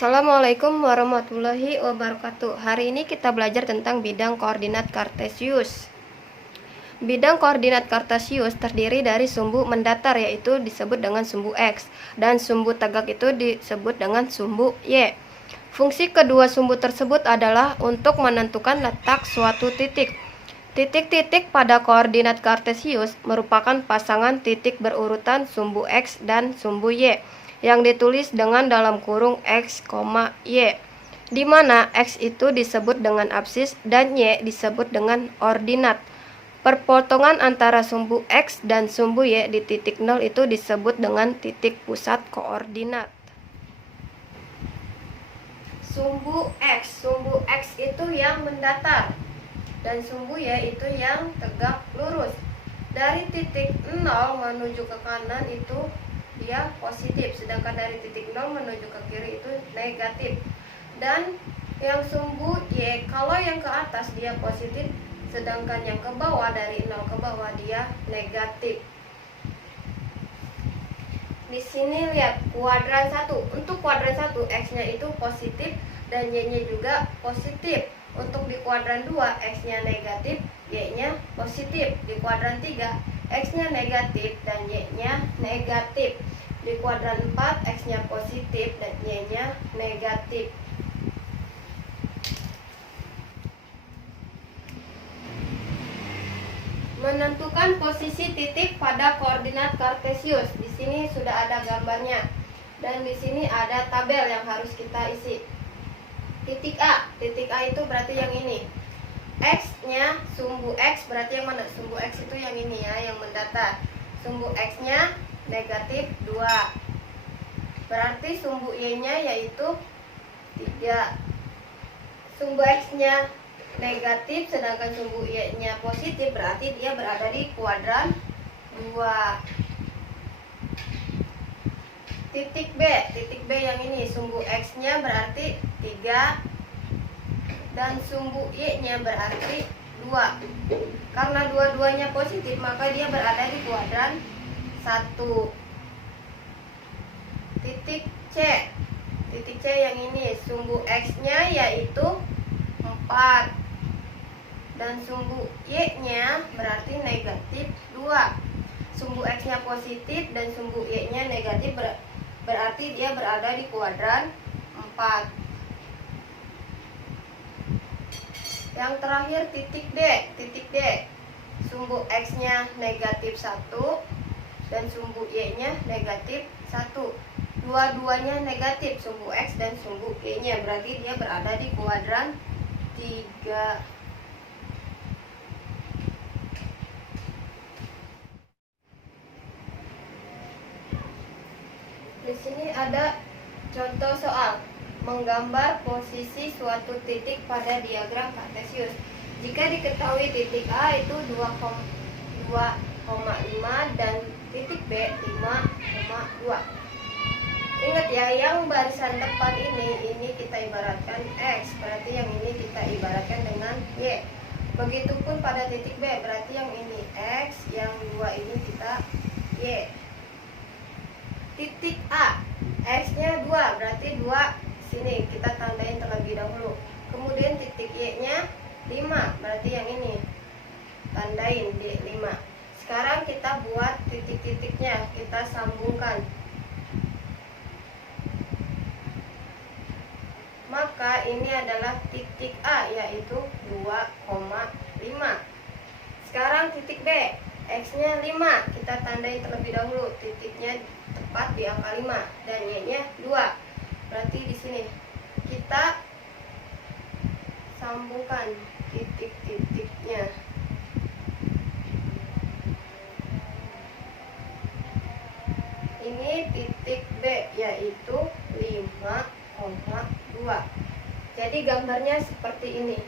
Assalamualaikum warahmatullahi wabarakatuh. Hari ini kita belajar tentang bidang koordinat kartesius. Bidang koordinat kartesius terdiri dari sumbu mendatar, yaitu disebut dengan sumbu X, dan sumbu tegak itu disebut dengan sumbu Y. Fungsi kedua sumbu tersebut adalah untuk menentukan letak suatu titik. Titik-titik pada koordinat kartesius merupakan pasangan titik berurutan sumbu X dan sumbu Y yang ditulis dengan dalam kurung X, Y, di mana X itu disebut dengan absis dan Y disebut dengan ordinat. Perpotongan antara sumbu X dan sumbu Y di titik 0 itu disebut dengan titik pusat koordinat. Sumbu X itu yang mendatar dan sumbu Y itu yang tegak lurus. Dari titik 0 menuju ke kanan itu dia positif, sedangkan dari titik 0 menuju ke kiri itu negatif. Dan yang sumbu Y, kalau yang ke atas dia positif, sedangkan yang ke bawah dari 0 ke bawah dia negatif. Di sini lihat kuadran 1. Untuk kuadran 1 X-nya itu positif dan Y-nya juga positif. Untuk di kuadran 2 X-nya negatif, Y-nya positif. Di kuadran 3 X-nya negatif dan Y-nya negatif. Di kuadran 4 X-nya positif dan Y-nya negatif. Menentukan posisi titik pada koordinat kartesius. Di sini sudah ada gambarnya. Dan di sini ada tabel yang harus kita isi. Titik A itu berarti yang ini. X-nya sumbu X berarti yang mana? Sumbu X itu yang ini ya, yang mendatar. Sumbu X-nya negatif 2. Berarti sumbu Y-nya yaitu 3. Sumbu X-nya negatif sedangkan sumbu Y-nya positif, berarti dia berada di kuadran 2. Titik B yang ini, sumbu X-nya berarti 3 dan sumbu Y-nya berarti 2. Karena dua-duanya positif, maka dia berada di kuadran 1. Titik C yang ini, sumbu X-nya yaitu 4 dan sumbu Y-nya berarti negatif 2. Sumbu X-nya positif dan sumbu Y-nya negatif, berarti dia berada di kuadran 4. Yang terakhir titik D. Sumbu X-nya negatif 1 dan sumbu Y-nya negatif 1. Dua-duanya negatif, sumbu X dan sumbu Y-nya, berarti dia berada di kuadran 3. Di sini ada contoh soal menggambar posisi suatu titik pada diagram kartesius. Jika diketahui titik A itu 2,5 dan titik B 5,2. Ingat ya, yang barisan depan ini kita ibaratkan X, berarti yang ini kita ibaratkan dengan Y. Begitupun pada titik B, berarti yang ini X, yang 2 ini kita Y. Titik A, X-nya 2, berarti 2 sini kita tandain terlebih dahulu. Kemudian titik Y-nya 5, berarti yang ini tandain di 5. Sekarang kita buat titik-titiknya, kita sambungkan. Maka ini adalah titik A, yaitu 2,5. Sekarang titik B, X-nya 5, kita tandai terlebih dahulu, titiknya tepat di angka 5 dan Y-nya 2. Berarti di sini kita sambungkan titik-titiknya. Ini titik B, yaitu 5,2. Jadi gambarnya seperti ini.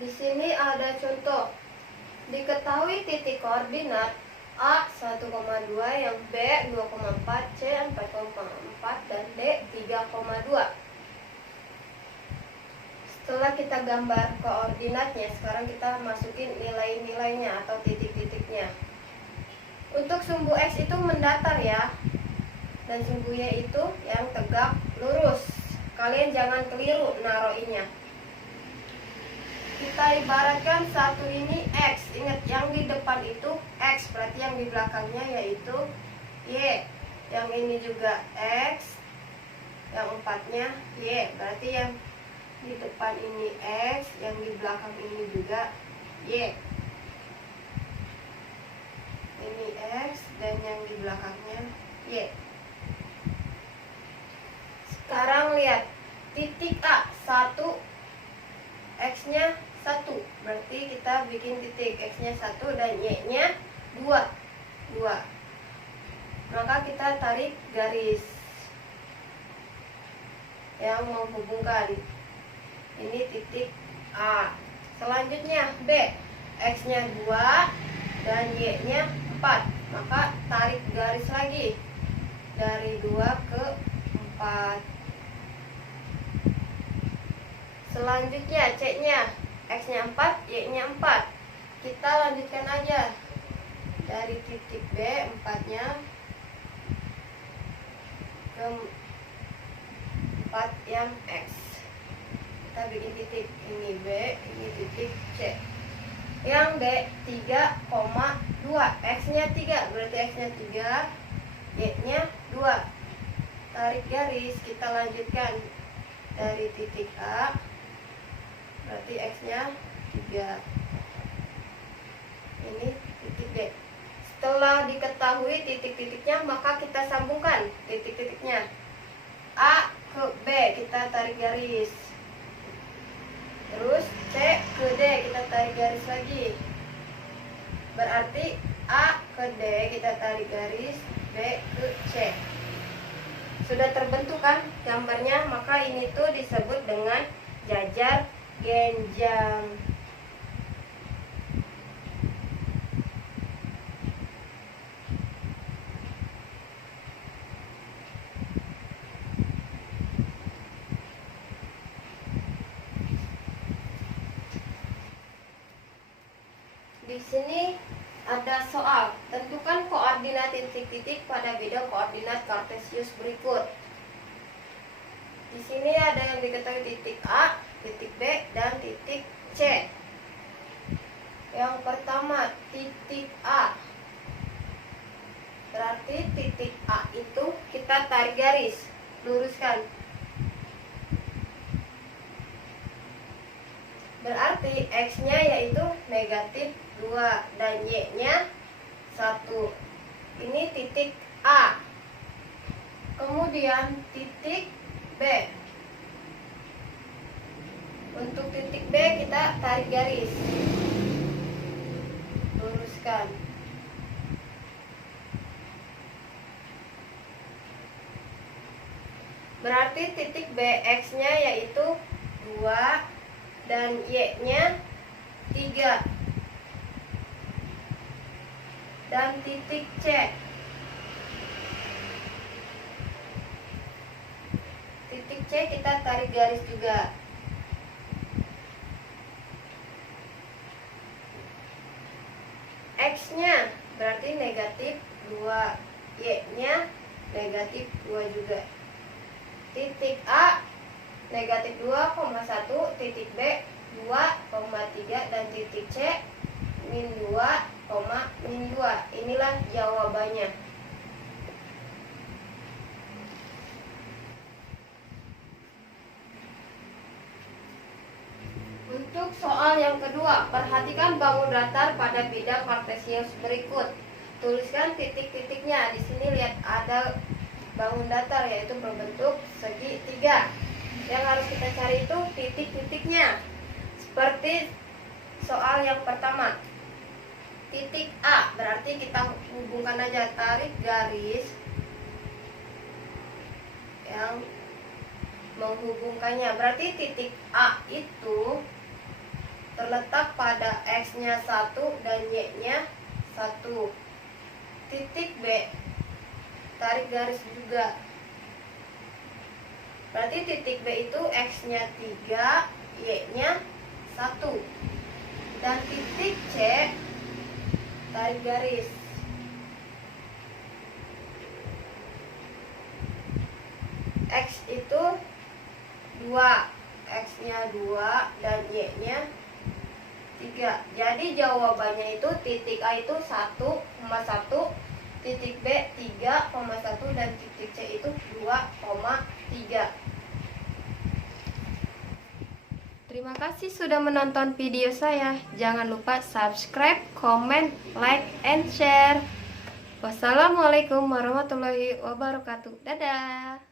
Di sini ada contoh. Diketahui titik koordinat A 1,2, yang B 2,4, C 4,4 dan D 3,2. Setelah kita gambar koordinatnya, sekarang kita masukin nilai-nilainya atau titik-titiknya. Untuk sumbu X itu mendatar ya, dan sumbu Y itu yang tegak lurus. Kalian jangan keliru naruhinya. Kita ibaratkan satu ini X. Ingat, yang di depan itu X, berarti yang di belakangnya yaitu Y. Yang ini juga X, yang empatnya Y, berarti yang di depan ini X, yang di belakang ini juga Y. Ini X dan yang di belakangnya Y. Sekarang lihat titik A 1, X-nya 1, berarti kita bikin titik X-nya 1 dan Y-nya 2. Maka kita tarik garis yang menghubungkan ini titik A. Selanjutnya B, X-nya 2 dan Y-nya 4. Maka tarik garis lagi dari 2 ke 4. Selanjutnya C-nya X-nya 4, Y-nya 4. Kita lanjutkan aja dari titik B, 4-nya ke 4 yang X. Kita bikin titik, ini B, ini titik C. Yang D 3,2, X-nya 3, berarti X-nya 3, Y-nya 2. Tarik garis, kita lanjutkan dari titik A, berarti X-nya 3. Ini titik D. Setelah diketahui titik-titiknya, maka kita sambungkan titik-titiknya. A ke B, kita tarik garis. Terus C ke D, kita tarik garis lagi. Berarti A ke D, kita tarik garis. B ke C. Sudah terbentuk kan gambarnya, maka ini tuh disebut dengan jajar genjang. Di sini ada soal, tentukan koordinat titik-titik pada bidang koordinat kartesius berikut. Di sini ada yang diketahui titik A, titik B, dan titik C. Yang pertama, titik A. Berarti titik A itu kita tarik garis, luruskan. Berarti X-nya yaitu negatif 2 dan Y-nya 1. Ini titik A. Kemudian titik B. Untuk titik B kita tarik garis, luruskan. Berarti titik B, X-nya yaitu 2 dan Y-nya 3. Dan titik C, titik C kita tarik garis juga. X-nya berarti negatif 2, Y-nya negatif 2 juga. Titik A negatif 2,1, titik B 2,3, dan titik C min 2, min 2. Inilah jawabannya. Untuk soal yang kedua, perhatikan bangun datar pada bidang kartesius berikut. Tuliskan titik-titiknya. Di sini lihat ada bangun datar, yaitu berbentuk segitiga. Yang harus kita cari itu titik-titiknya. Seperti soal yang pertama, titik A, berarti kita hubungkan aja, tarik garis yang menghubungkannya. Berarti titik A itu terletak pada X-nya 1 dan Y-nya 1. Titik B, tarik garis juga. Berarti titik B itu X-nya 3, Y-nya 1. Dan titik C, tarik garis. X itu 2, X-nya 2 dan Y-nya 3. Jadi jawabannya itu titik A itu 1,1, titik B 3,1 dan titik C itu 2,3. Terima kasih sudah menonton video saya. Jangan lupa subscribe, comment, like, and share. Wassalamualaikum warahmatullahi wabarakatuh. Dadah.